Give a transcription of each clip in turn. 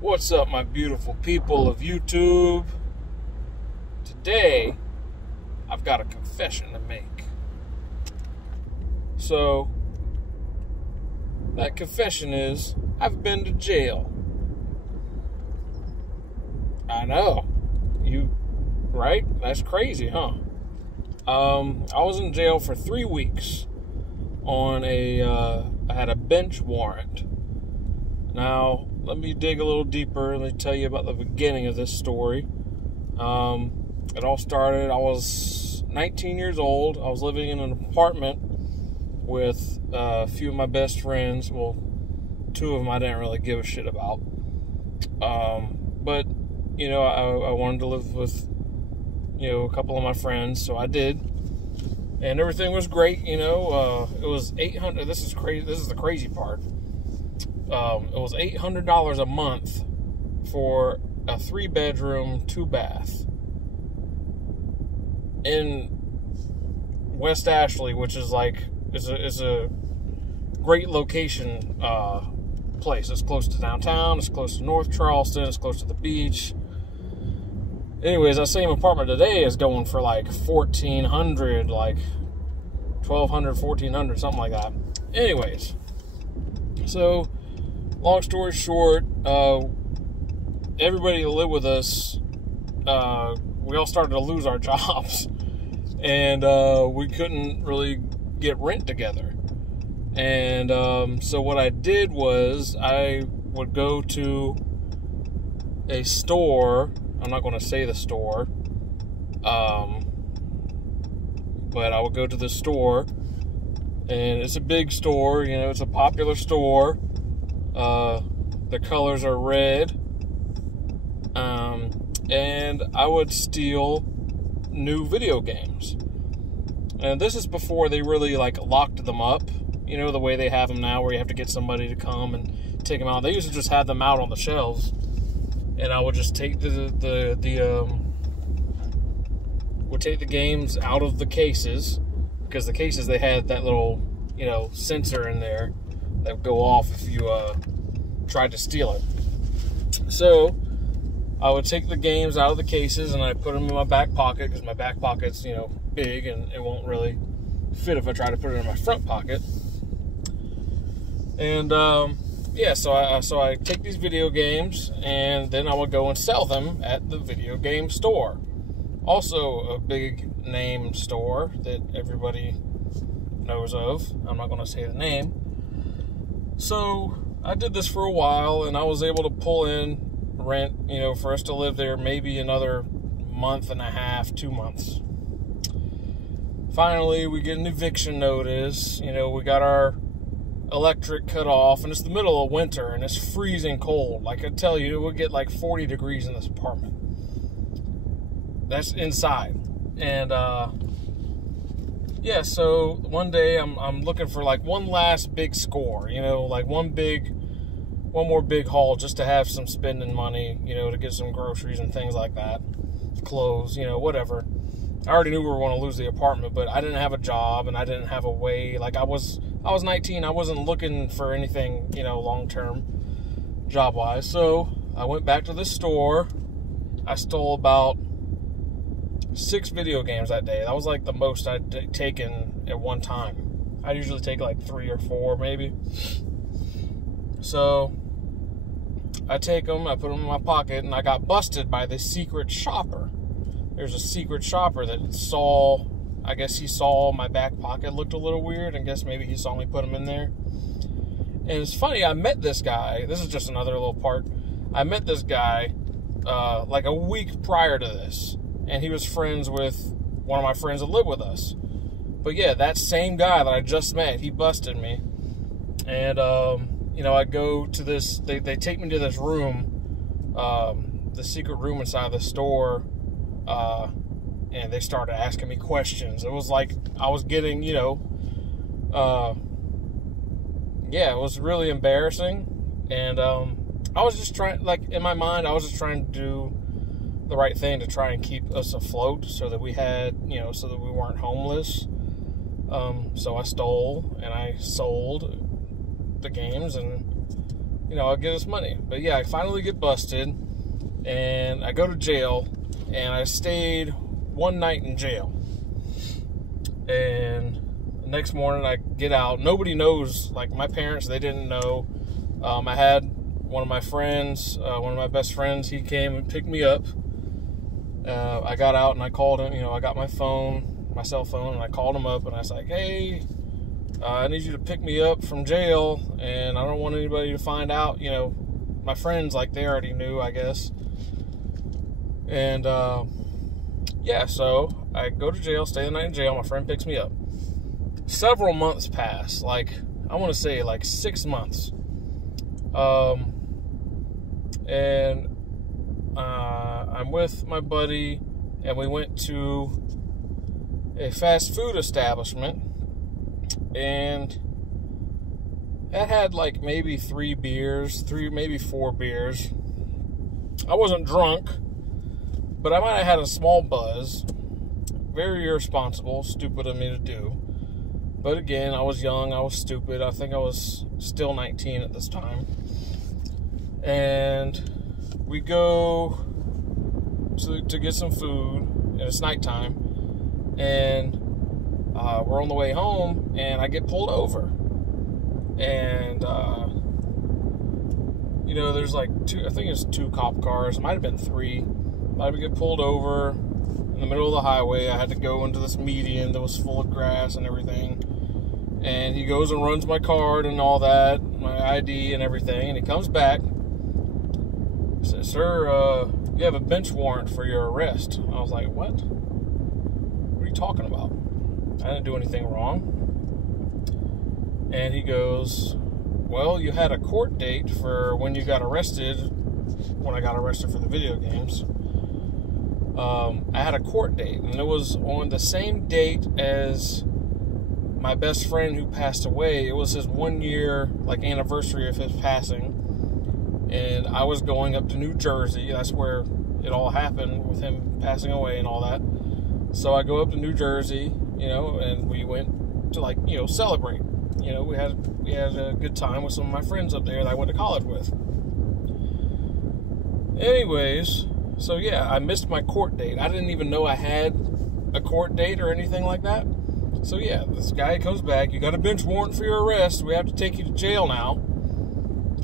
What's up, my beautiful people of YouTube? Today, I've got a confession to make. So, that confession is, I've been to jail. I know. Right? That's crazy, huh? I was in jail for 3 weeks on I had a bench warrant. Now, let me dig a little deeper and let me tell you about the beginning of this story. It all started, I was 19 years old. I was living in an apartment with a few of my best friends. Well, 2 of them I didn't really give a shit about. But, I wanted to live with, a couple of my friends, so I did. And everything was great, it was $800. This is crazy. This is the crazy part. It was $800 a month for a 3-bedroom, 2-bath in West Ashley, which is is a great location place. It's close to downtown. It's close to North Charleston. It's close to the beach. Anyways, that same apartment today is going for like $1,400, like $1,200, $1,400, something like that. Anyways, so long story short, everybody that lived with us, we all started to lose our jobs, and we couldn't really get rent together. And so what I did was I would go to a store. I'm not going to say the store, but I would go to the store, and it's a big store, it's a popular store. The colors are red, and I would steal new video games. And this is before they really locked them up, the way they have them now, where you have to get somebody to come and take them out. They used to just have them out on the shelves, and I would just take the games out of the cases, because the cases, they had that little sensor in there that would go off if you tried to steal it. So I would take the games out of the cases and I put them in my back pocket, because my back pocket's big and it won't really fit if I try to put it in my front pocket. And so I take these video games and then I would go and sell them at the video game store. Also a big name store that everybody knows of. I'm not going to say the name. So I did this for a while, and I was able to pull in rent, for us to live there maybe another month and a half, 2 months. Finally, we get an eviction notice. We got our electric cut off, and it's the middle of winter, and it's freezing cold. Like I tell you, it would get 40 degrees in this apartment. That's inside. And, so one day I'm looking for one last big score, one more big haul, just to have some spending money, to get some groceries and things like that, clothes, whatever. I already knew we were going to lose the apartment, but I didn't have a job and I didn't have a way. I was 19. I wasn't looking for anything, long-term job-wise. So I went back to the store. I stole about 6 video games that day. That was the most I'd taken at one time. I'd usually take 3 or 4 maybe. So I take them, I put them in my pocket, and I got busted by this secret shopper. There's a secret shopper that I guess he saw my back pocket looked a little weird, and guess maybe he saw me put them in there. And it's funny, I met this guy. This is just another little part. I met this guy a week prior to this. And he was friends with one of my friends that lived with us. But yeah, that same guy that I just met, he busted me. And, I go to this, they take me to this room, the secret room inside of the store, and they started asking me questions. It was like I was getting, it was really embarrassing. And I was just trying, in my mind, I was just trying to do the right thing to try and keep us afloat, so that we had, so that we weren't homeless. So I stole and I sold the games, and I'll get us money. But yeah, I finally get busted, and I go to jail, and I stayed one night in jail. And the next morning I get out. Nobody knows, like my parents, they didn't know. I had one of my friends, one of my best friends, he came and picked me up. I got out and I called him, I got my cell phone, and I called him up and I was like, hey, I need you to pick me up from jail, and I don't want anybody to find out. My friends, like, they already knew, I guess. And yeah, so I go to jail, stay the night in jail. My friend picks me up. Several months pass, like, I want to say like 6 months. And I'm with my buddy, and we went to a fast food establishment, and it had like maybe 4 beers. I wasn't drunk, but I might have had a small buzz. Very irresponsible, stupid of me to do. But again, I was young, I was stupid. I think I was still 19 at this time. And we go to get some food, and it's nighttime. And we're on the way home, and I get pulled over. And, there's like I think it's 2 cop cars. It might have been 3. I would get pulled over in the middle of the highway. I had to go into this median that was full of grass and everything. And he goes and runs my card and all that, my ID and everything. And he comes back. He says, sir, you have a bench warrant for your arrest. I was like, what? What are you talking about? I didn't do anything wrong. And he goes, well, you had a court date for when you got arrested, when I got arrested for the video games. I had a court date, and it was on the same date as my best friend who passed away. It was his 1 year, anniversary of his passing. And I was going up to New Jersey. That's where it all happened, with him passing away and all that. So I go up to New Jersey, and we went to celebrate. We had a good time with some of my friends up there that I went to college with. Anyways, so yeah, I missed my court date. I didn't even know I had a court date or anything like that. So yeah, this guy comes back. You got a bench warrant for your arrest. We have to take you to jail now.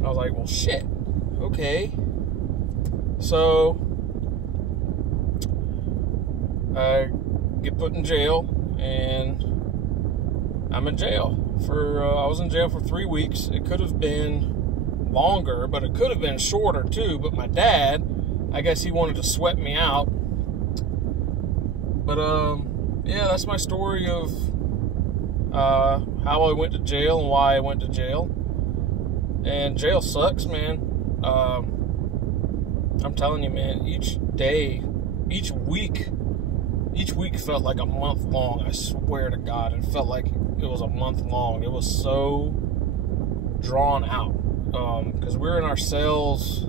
I was like, well, shit. Okay. So I get put in jail, and I'm in jail I was in jail for 3 weeks. It could have been longer, but it could have been shorter too. But my dad, I guess he wanted to sweat me out. But yeah, that's my story of how I went to jail and why I went to jail. And jail sucks, man. I'm telling you, man, each week felt like a month long. I swear to God, it felt like it was a month long. It was so drawn out. Because we were in our cells.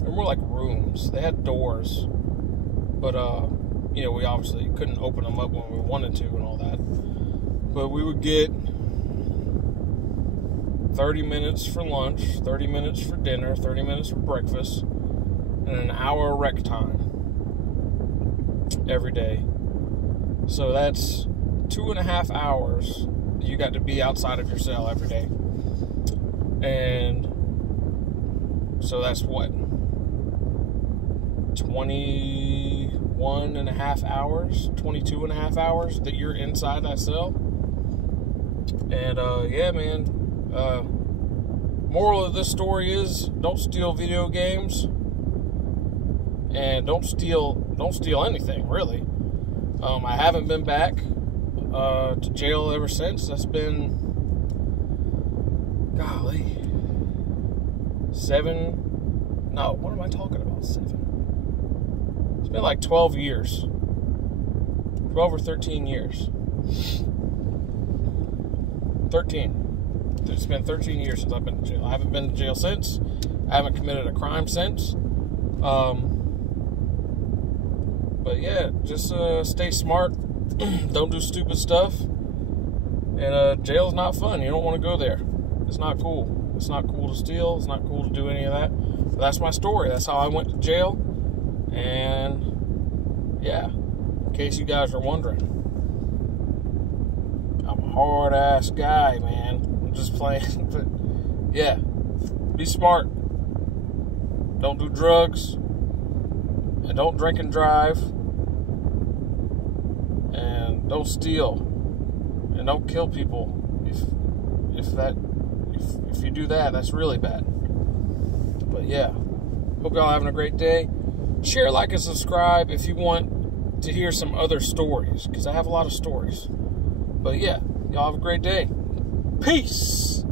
They're more like rooms. They had doors. But, we obviously couldn't open them up when we wanted to and all that. But we would get 30 minutes for lunch, 30 minutes for dinner, 30 minutes for breakfast, and an hour rec time every day. So that's 2.5 hours you got to be outside of your cell every day. And so that's what? 21.5 hours, 22.5 hours that you're inside that cell. And yeah, man. Moral of this story is, don't steal video games, and don't steal anything, really. I haven't been back to jail ever since. That's been, golly, 7. No, what am I talking about? 7. It's been like 12 years. 12 or 13 years. 13. It's been 13 years since I've been to jail. I haven't been to jail since. I haven't committed a crime since. But yeah, just stay smart. Don't do stupid stuff. And jail's not fun. You don't want to go there. It's not cool. It's not cool to steal. It's not cool to do any of that. But that's my story. That's how I went to jail. And yeah, in case you guys are wondering, I'm a hard-ass guy, man. I'm just playing. But yeah, be smart. Don't do drugs. And don't drink and drive. And don't steal. And don't kill people. If you do that, that's really bad. But yeah, hope y'all having a great day. Share, like, and subscribe if you want to hear some other stories, because I have a lot of stories. But yeah, y'all have a great day. Peace.